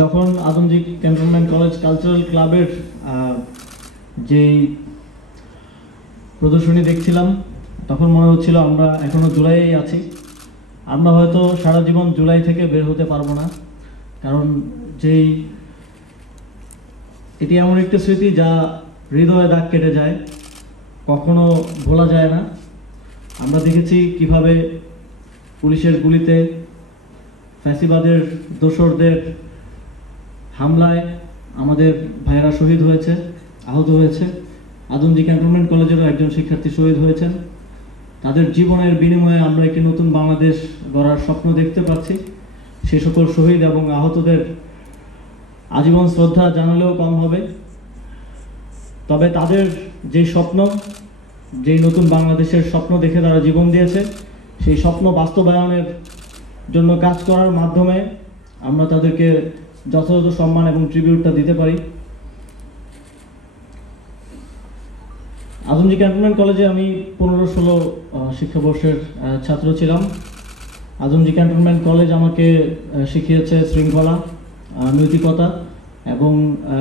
যখন Adamjee cantonment college cultural ক্লাবের যেই প্রদর্শনী দেখছিলাম তখন মনে হচ্ছিল আমরা এখনো জুলাইয়েই আছি। আমরা হয়তো সারা জীবন জুলাই থেকে বের হতে পারবো না, কারণ এটি এমন একটা স্মৃতি যা হৃদয়ে দাগ কেটে যায়, কখনো ভোলা যায় না। আমরা দেখেছি কিভাবে পুলিশের গুলিতে, ফ্যাসিবাদের দোসরদের হামলায় আমাদের ভাইয়েরা শহীদ হয়েছে, আহত হয়েছে। আদমজী ক্যান্টনমেন্ট কলেজেরও একজন শিক্ষার্থী শহীদ হয়েছেন। তাদের জীবনের বিনিময়ে আমরা একটি নতুন বাংলাদেশ গড়ার স্বপ্ন দেখতে পাচ্ছি। সে সকল শহীদ এবং আহতদের আজীবন শ্রদ্ধা জানালেও কম হবে। তবে তাদের যে স্বপ্ন, যেই নতুন বাংলাদেশের স্বপ্ন দেখে তারা জীবন দিয়েছে, সেই স্বপ্ন বাস্তবায়নের জন্য কাজ করার মাধ্যমে আমরা তাদেরকে যথাযথ সম্মান এবং ট্রিবিউটটা দিতে পারি। আদমজী ক্যান্টনমেন্ট কলেজে আমি 15-16 শিক্ষাবর্ষের ছাত্র ছিলাম। আদমজী ক্যান্টনমেন্ট কলেজ আমাকে শিখিয়েছে শৃঙ্খলা, নৈতিকতা এবং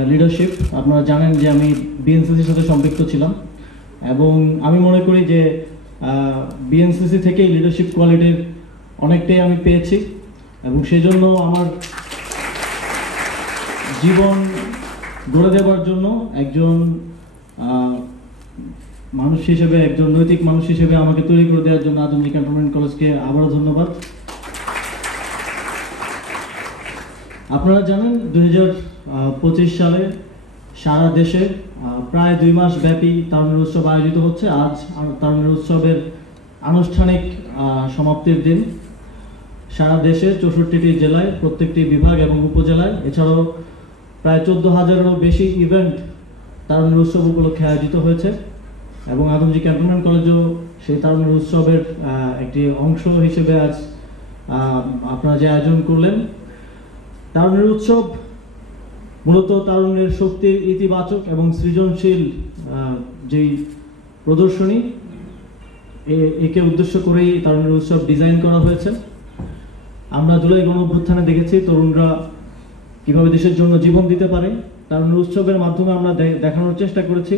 লিডারশিপ। আপনারা জানেন যে আমি বিএনসিসির সাথে সম্পৃক্ত ছিলাম এবং আমি মনে করি যে বিএনসিসি থেকেই লিডারশিপ কোয়ালিটির অনেকটাই আমি পেয়েছি এবং সেজন্য আমার জীবন গড়ে দেওয়ার জন্য একজন মানুষ হিসেবে, একজন নৈতিক মানুষ হিসেবে আমাকে তৈরি করে দেওয়ার জন্য আদমজী ক্যান্টনমেন্ট কলেজকে আবারও ধন্যবাদ। আপনারা জানেন 2025 সালে সারা দেশে প্রায় 2 মাস ব্যাপী তারুণ্যের উৎসব আয়োজিত হচ্ছে। আজ তারুণ্যের উৎসবের আনুষ্ঠানিক সমাপ্তির দিন। সারা দেশে 64টি জেলায়, প্রত্যেকটি বিভাগ এবং উপজেলায়, এছাড়াও প্রায় 14,000-এরও বেশি ইভেন্ট তারুণ্যের উৎসব উপলক্ষে আয়োজিত হয়েছে এবং আদমজী ক্যান্টনমেন্ট কলেজেও সেই তারুণ্যের উৎসবের একটি অংশ হিসেবে আজ আপনারা যে আয়োজন করলেন। তারুণ্যের উৎসব মূলত তারুণ্যের শক্তির ইতিবাচক এবং সৃজনশীল যেই প্রদর্শনী, একে উদ্দেশ্য করেই তারুণ্যের উৎসব ডিজাইন করা হয়েছে। আমরা জুলাই গণঅভ্যুত্থানে দেখেছি তরুণরা কিভাবে দেশের জন্য জীবন দিতে পারে। তারুণ্যের উৎসবের মাধ্যমে আমরা দেখানোর চেষ্টা করেছি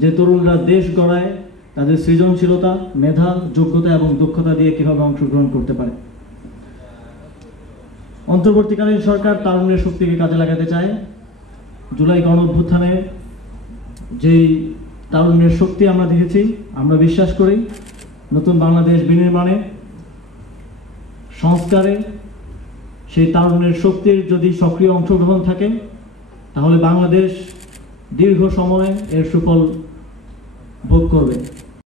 যে তরুণরা দেশ গড়ায় তাদের সৃজনশীলতা, মেধা, যোগ্যতা এবং দক্ষতা দিয়ে কিভাবে অংশগ্রহণ করতে পারে। অন্তর্বর্তীকালীন সরকার তারুণ্যের শক্তিকে কাজে লাগাতে চায়। জুলাই গণঅভ্যুত্থানে যেই তারুণ্যের শক্তি আমরা দেখেছি, আমরা বিশ্বাস করি নতুন বাংলাদেশ বিনির্মাণে, সংস্কারে সেই তারুণ্যের শক্তির যদি সক্রিয় অংশগ্রহণ থাকে তাহলে বাংলাদেশ দীর্ঘ সময় এর সুফল ভোগ করবে।